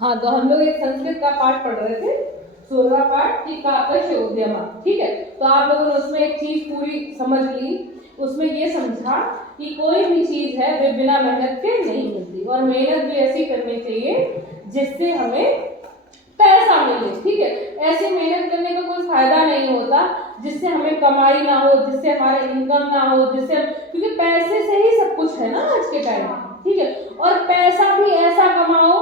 हाँ, तो हम लोग एक संस्कृत का पाठ पढ़ रहे थे, 16वां पाठ कि काकश उद्यमा, ठीक है। तो आप लोगों ने उसमें एक चीज पूरी समझ ली, उसमें ये समझा कि कोई भी चीज है वे बिना मेहनत के नहीं मिलती, और मेहनत भी ऐसी करनी चाहिए जिससे हमें पैसा मिले, ठीक है। ऐसे मेहनत करने का कोई फायदा नहीं होता जिससे हमें कमाई ना हो, जिससे हमारा इनकम ना हो, जिससे, क्योंकि पैसे से ही सब कुछ है ना आज के टाइम में, ठीक है। और पैसा भी ऐसा कमाओ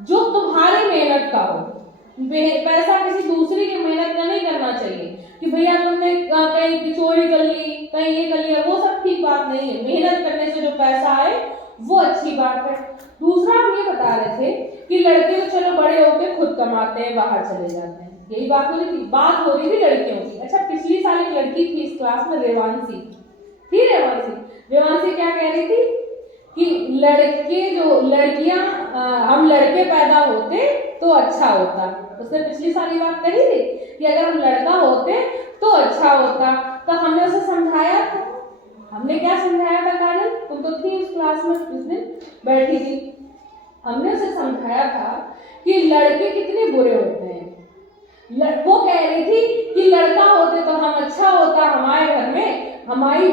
जो तुम्हारी मेहनत का हो, पैसा किसी दूसरे की मेहनत का नहीं करना चाहिए कि भैया तुमने कहीं चोरी कर ली, कहीं ये कर लिया, वो सब ठीक बात नहीं है। मेहनत करने से जो पैसा आए वो अच्छी बात है। दूसरा हम ये बता रहे थे कि लड़के तो चलो बड़े होकर खुद कमाते हैं, बाहर चले जाते हैं, यही बात हो रही थी। बात हो रही थी लड़कियों की। अच्छा, पिछली साल एक लड़की थी इस क्लास में, रेवांशी थी। रेवांशी क्या कह रही थी कि लड़के जो लड़कियां हम लड़के पैदा होते तो अच्छा होता। उसने पिछली साल ये बात कही थी कि अगर हम लड़का होते तो अच्छा होता। तो हमने उसे समझाया था। हमने क्या समझाया था काजल? तुम तो थी उस क्लास में, उस दिन बैठी थी। हमने उसे समझाया था कि लड़के कितने बुरे होते हैं। वो कह रही थी कि लड़का होते तो हम अच्छा होता, हमारे घर में हमारी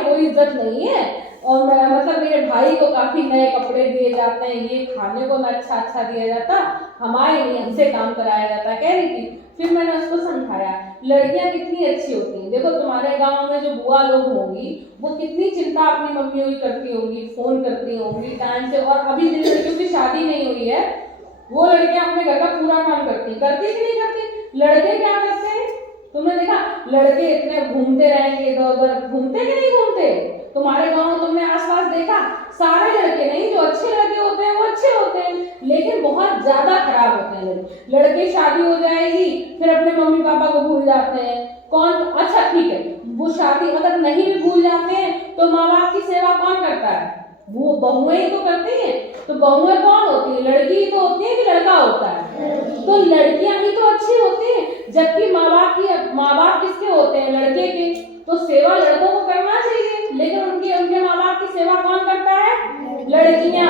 कोई इज्जत नहीं है, और मतलब मेरे भाई को काफी नए कपड़े दिए जाते हैं, ये खाने को ना अच्छा दिया जाता, हमारे नहीं, हमसे काम कराया जाता, कह रही थी। फिर मैंने उसको समझाया लड़कियां कितनी अच्छी होती हैं। देखो तुम्हारे गांव में जो बुआ लोग होंगी वो कितनी चिंता अपनी मम्मियों की करती होंगी, फोन करती होंगी टाइम से, और अभी जिन लड़कियों की शादी नहीं हुई है वो लड़कियां अपने घर का पूरा काम करती कि नहीं करती। लड़के क्या करते हैं तुमने देखा? लड़के इतने घूमते रहेंगे इधर उधर, घूमते कि नहीं घूमते? तुम्हारे गांव तुमने आसपास देखा, सारे लड़के नहीं, जो अच्छे लड़के होते हैं वो अच्छे होते हैं, लेकिन बहुत ज्यादा खराब होते हैं लड़के। शादी हो जाएगी फिर अपने मम्मी पापा को भूल जाते हैं। कौन? अच्छा ठीक है, वो शादी अगर नहीं भी भूल जाते हैं तो माँ बाप की सेवा कौन करता है? वो बहुएं ही तो करती हैं। तो बहुएं कौन होती है? लड़की ही तो होती है कि लड़का होता है? तो लड़कियां ही तो अच्छी होती हैं, जबकि माँ बाप किसके होते हैं? लड़के के। तो सेवा लड़कों को करना चाहिए, लेकिन उनके माँ बाप की सेवा कौन करता है? लड़कियां।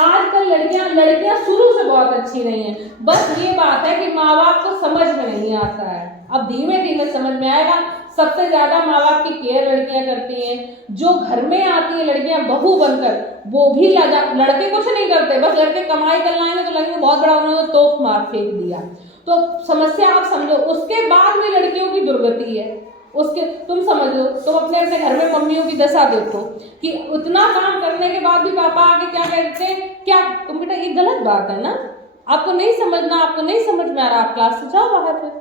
आजकल लड़कियां शुरू से बहुत अच्छी नहीं है, बस ये बात है कि माँ बाप को समझ में नहीं आता है। अब धीमे धीमे समझ में आएगा। सबसे ज्यादा माँ बाप की केयर लड़कियां करती हैं। जो घर में आती है लड़कियां बहू बनकर, वो भी लड़के कुछ नहीं करते, बस लड़के कमाई कर लाएंगे तो लगेंगे बहुत बड़ा उन्होंने तोप मार फेंक दिया। तो समस्या आप समझो, उसके बाद भी लड़कियों की दुर्गति है। उसके तुम समझ लो, तुम अपने घर में मम्मियों की दशा देखो कि उतना काम करने के बाद भी पापा आके क्या कहते हैं, क्या तुम बेटा ये गलत बात है ना, आपको नहीं समझना, आपको नहीं समझ में आ रहा, आप क्लास से जाओ बाहर से।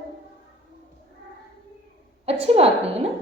अच्छी बात नहीं है ना।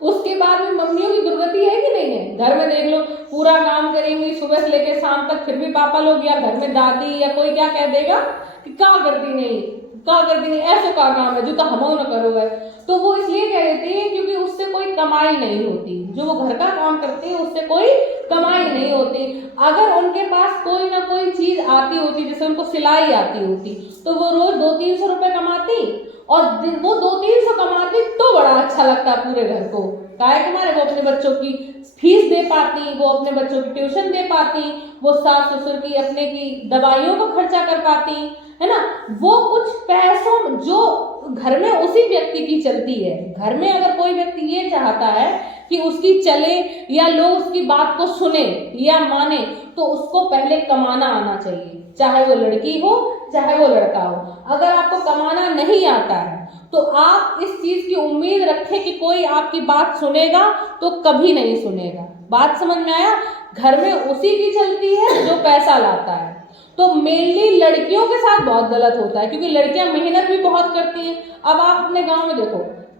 उसके बाद में मम्मियों की दुर्गति है कि नहीं है? घर में देख लो, पूरा काम करेंगी सुबह से लेकर शाम तक, फिर भी पापा लोग या घर में दादी या कोई क्या कह देगा कि क्या करती नहीं, ऐसे का काम है जो तो हम ना करो है। तो वो इसलिए कह देती है क्योंकि उससे कोई कमाई नहीं होती। जो वो घर का काम करती है उससे कोई कमाई नहीं होती। अगर उनके पास कोई ना कोई चीज आती होती, जैसे उनको सिलाई आती होती, तो वो रोज 200-300 रुपए कमाती, और वो 200-300 कमाती तो बड़ा अच्छा लगता पूरे घर को। काहे के मारे वो अपने बच्चों की फीस दे पाती, वो अपने बच्चों की ट्यूशन दे पाती, वो सास ससुर की अपने की दवाइयों को खर्चा कर पाती, है ना। वो कुछ पैसों जो घर में उसी व्यक्ति की चलती है। घर में अगर कोई व्यक्ति ये चाहता है कि उसकी चले या लोग उसकी बात को सुने या माने, तो उसको पहले कमाना आना चाहिए, चाहे वो लड़की हो चाहे वो लड़का हो। अगर आपको कमाना नहीं आता है तो आप इस चीज की उम्मीद रखें कि कोई आपकी बात सुनेगा, तो कभी नहीं सुनेगा। बात समझ में आया? घर में उसी की चलती है जो पैसा लाता है। तो मेनली लड़कियों के साथ बहुत गलत होता है, क्योंकि लड़कियां मेहनत भी बहुत करती हैं। अब आप अपने गांव में देखो,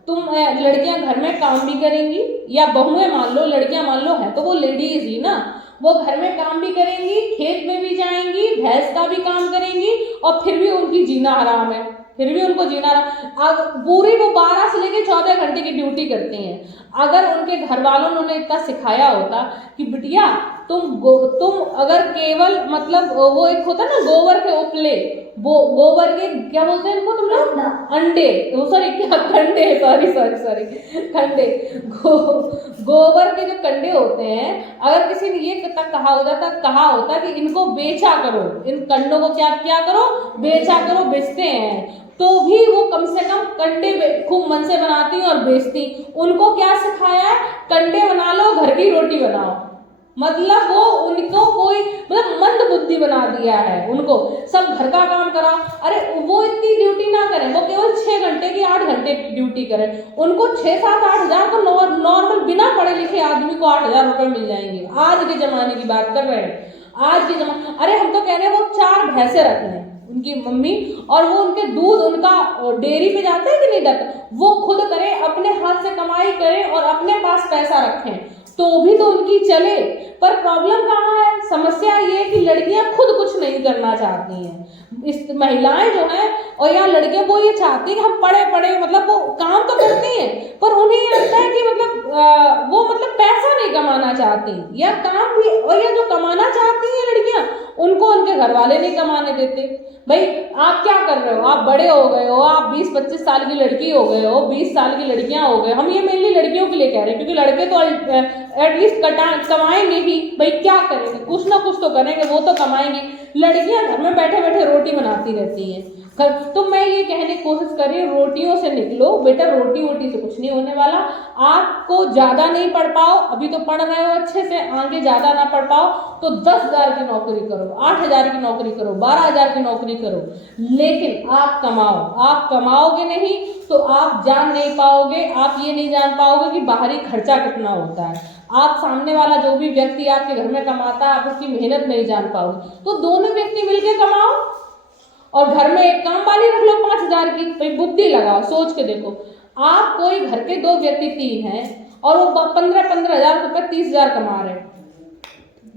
तुम लड़कियां घर में काम भी करेंगी, या बहुएं मान लो, लड़कियां मान लो है तो वो लेडीज ही ना, वो घर में काम भी करेंगी, खेत में भी जाएंगी, भैंस का भी काम करेंगी, और फिर भी उनकी जीना हराम है, फिर भी उनको जीना पूरी वो 12 से लेकर 14 घंटे की ड्यूटी करती हैं। अगर उनके घर वालों ने उन्हें इतना सिखाया होता कि बिटिया तुम अगर केवल मतलब वो एक होता ना गोबर के उपले, वो गोबर के क्या बोलते हैं इनको तुम लोग, अंडे, सॉरी क्या कंडे, सॉरी कंडे, गोबर के जो कंडे होते हैं, अगर किसी ने ये तक कहा होता कि इनको बेचा करो, इन कंडों को क्या करो, बेचा करो, बेचते हैं, तो भी वो कम से कम कंडे खूब मन से बनाती और बेचती। उनको क्या सिखाया है, कंडे बना लो, घर की रोटी बनाओ, मतलब वो उनको कोई मतलब मंद बुद्धि बना दिया है, उनको सब घर का काम कराओ। अरे वो इतनी ड्यूटी ना करें, वो केवल 6 घंटे की 8 घंटे की ड्यूटी करें, उनको 6-7-8 हज़ार तो नॉर्मल बिना पढ़े लिखे आदमी को 8,000 रुपये मिल जाएंगे। आज के जमाने की बात कर रहे हैं, आज के जमाने, अरे हम तो कह रहे हैं वो 4 भैंसे रख लें उनकी मम्मी, और वो उनके दूध उनका डेयरी पे जाता है कि नहीं जाता, वो खुद करे, अपने हाथ से कमाई करें और अपने पास पैसा रखें, तो भी तो उनकी चले। पर प्रॉब्लम कहाँ है, समस्या ये है कि लड़कियां खुद कुछ नहीं करना चाहती हैं। इस महिलाएं जो हैं और या लड़कियां वो ये चाहती हैं कि हम पढ़े मतलब वो काम तो करती हैं, पर उन्हें ये लगता है कि मतलब वो मतलब पैसा नहीं कमाना चाहती, या काम भी, और या जो कमाना चाहती हैं लड़कियां उनको उनके घर वाले नहीं कमाने देते। भाई आप क्या कर रहे हो, आप बड़े हो गए हो, आप 20-25 साल की लड़की हो गए हो, 20 साल की लड़कियां हो गए, हम ये मेनली लड़कियों के लिए कह रहे हैं, क्योंकि लड़के तो एटलीस्ट कमाएंगे ही, भाई क्या करेंगे, कुछ ना कुछ तो करेंगे, वो तो कमाएंगे। लड़कियां घर में बैठे बैठे रोटी बनाती रहती हैं। तो मैं ये कहने की कोशिश कर रही हूँ, रोटियों से निकलो बेटा, रोटी वोटी से कुछ नहीं होने वाला। आपको ज्यादा नहीं पढ़ पाओ, अभी तो पढ़ रहे हो अच्छे से, आगे ज्यादा ना पढ़ पाओ तो 10,000 की नौकरी करो, 8,000 की नौकरी करो, 12,000 की नौकरी करो, लेकिन आप कमाओ। आप कमाओगे नहीं तो आप जान नहीं पाओगे, आप ये नहीं जान पाओगे कि बाहरी खर्चा कितना होता है। आप सामने वाला जो भी व्यक्ति आपके घर में कमाता है, आप उसकी मेहनत नहीं जान पाओगे। तो दोनों व्यक्ति मिलके कमाओ और घर में एक काम वाली रख लो 5,000 की। भाई बुद्धि लगाओ, सोच के देखो, आप कोई घर के 2 व्यक्ति 3 हैं और वो 15,000 रुपये 30,000 कमा रहे हैं।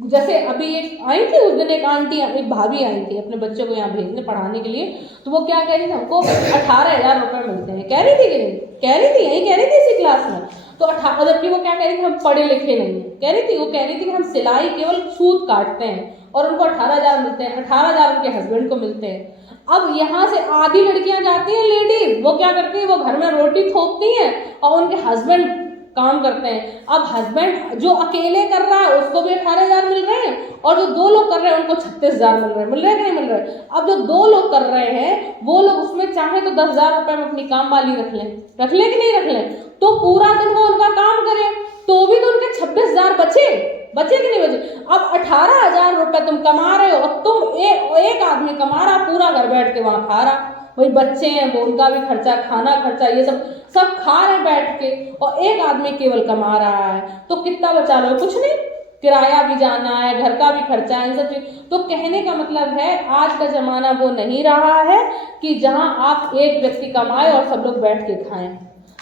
जैसे अभी एक आई थी उस दिन, एक आंटी, एक भाभी आई थी अपने बच्चों को यहाँ भेजने पढ़ाने के लिए, तो वो क्या कह रही थी, हमको 18,000 रुपये मिलते हैं, कह रही थी कि नहीं, कह रही थी, यही कह रही थी इसी क्लास में। तो 18, जबकि वो क्या कह रही थी, हम पढ़े लिखे नहीं है, कह रही थी, वो कह रही थी कि हम सिलाई केवल सूत काटते हैं और उनको 18,000 मिलते हैं, 18,000 उनके हस्बैंड को मिलते हैं। अब यहाँ से आधी लड़कियां जाती हैं लेडी, वो क्या करती है, वो घर में रोटी थोपती हैं और उनके हस्बैंड काम करते हैं। अब हस्बैंड जो अकेले कर रहा है उसको भी 18,000 मिल रहे हैं, और जो 2 लोग कर रहे हैं उनको 36,000 मिल रहे हैं कि नहीं मिल रहे। अब जो 2 लोग कर रहे हैं वो लोग उसमें चाहे तो 10,000 रुपये में अपनी काम वाली रख लें कि नहीं रख लें, तो पूरा दिन वो उनका काम करें तो भी तो उनके 26,000 बचे कि नहीं बचे। अब 18,000 रुपये तुम कमा रहे हो और तुम एक आदमी कमा रहा, पूरा घर बैठ के वहां खा रहा, वही बच्चे हैं वो उनका भी खर्चा, खाना खर्चा, ये सब खा रहे बैठ के, और एक आदमी केवल कमा रहा है, तो कितना बचा लो, कुछ नहीं, किराया भी जाना है, घर का भी खर्चा है, इन सब चीज। तो कहने का मतलब है आज का जमाना वो नहीं रहा है कि जहां आप एक व्यक्ति कमाए और सब लोग बैठ के खाएं।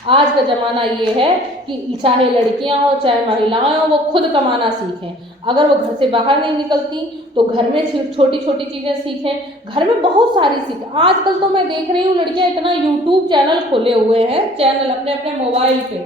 आज का ज़माना ये है कि चाहे लड़कियां हो चाहे महिलाएं हो, वो खुद कमाना सीखें। अगर वो घर से बाहर नहीं निकलती तो घर में छोटी छोटी चीज़ें सीखें, घर में बहुत सारी सीखें। आजकल तो मैं देख रही हूँ लड़कियां इतना यूट्यूब चैनल खोले हुए हैं, चैनल अपने अपने मोबाइल पे,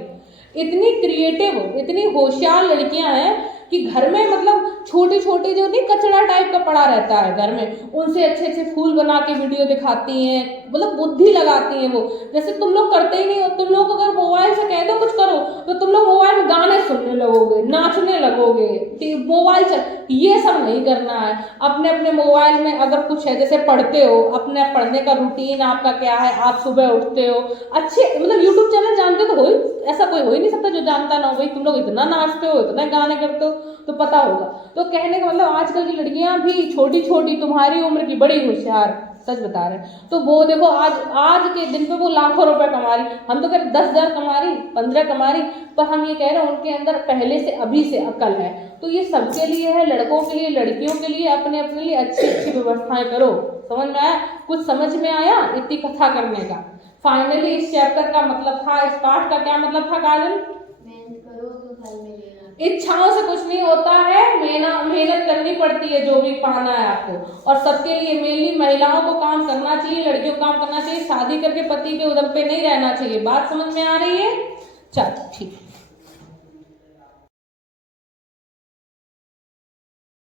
इतनी क्रिएटिव, इतनी होशियार लड़कियां हैं कि घर में मतलब छोटी छोटी जो नहीं कचरा टाइप का पड़ा रहता है घर में, उनसे अच्छे अच्छे फूल बना के वीडियो दिखाती हैं, मतलब बुद्धि लगाती हैं वो। जैसे तुम लोग करते ही नहीं हो, तुम लोग अगर मोबाइल से कह दो कुछ करो तो तुम लोग मोबाइल में गाने सुनने लगोगे, नाचने लगोगे, मोबाइल चल, ये सब नहीं करना है। अपने अपने मोबाइल में अगर कुछ है, जैसे पढ़ते हो, अपने पढ़ने का रूटीन आपका क्या है, आप सुबह उठते हो, अच्छे मतलब यूट्यूब चैनल जानते तो हो ही, ऐसा कोई हो ही नहीं सकता जो जानता ना हो। भाई तुम लोग इतना नाचते हो, इतना गाने करते हो तो पता होगा। तो कहने का मतलब आजकल की लड़कियां भी छोटी छोटी तुम्हारी उम्र की बड़ी होशियार, सच बता रहे हैं। तो वो देखो आज के दिन पे वो लाखों रुपए कमा रही, हम तो कह रहे 10,000 कमा रही, 15 कमा रही, पर हम ये कह रहे हैं उनके अंदर पहले से अभी से अकल है। तो ये सबके लिए है, लड़कों के लिए, लड़कियों के लिए, अपने अपने लिए अच्छी अच्छी व्यवस्थाएं करो। समझ में आया? कुछ समझ में आया इतनी कथा करने का? फाइनली इस चैप्टर का मतलब था, इस पाठ का क्या मतलब था काजल? इच्छाओं से कुछ नहीं होता है, मेहनत करनी पड़ती है जो भी पाना है आपको। और सबके लिए मेनली महिलाओं को काम करना चाहिए, लड़कियों को काम करना चाहिए, शादी करके पति के उदम पे नहीं रहना चाहिए। बात समझ में आ रही है? चल ठीक।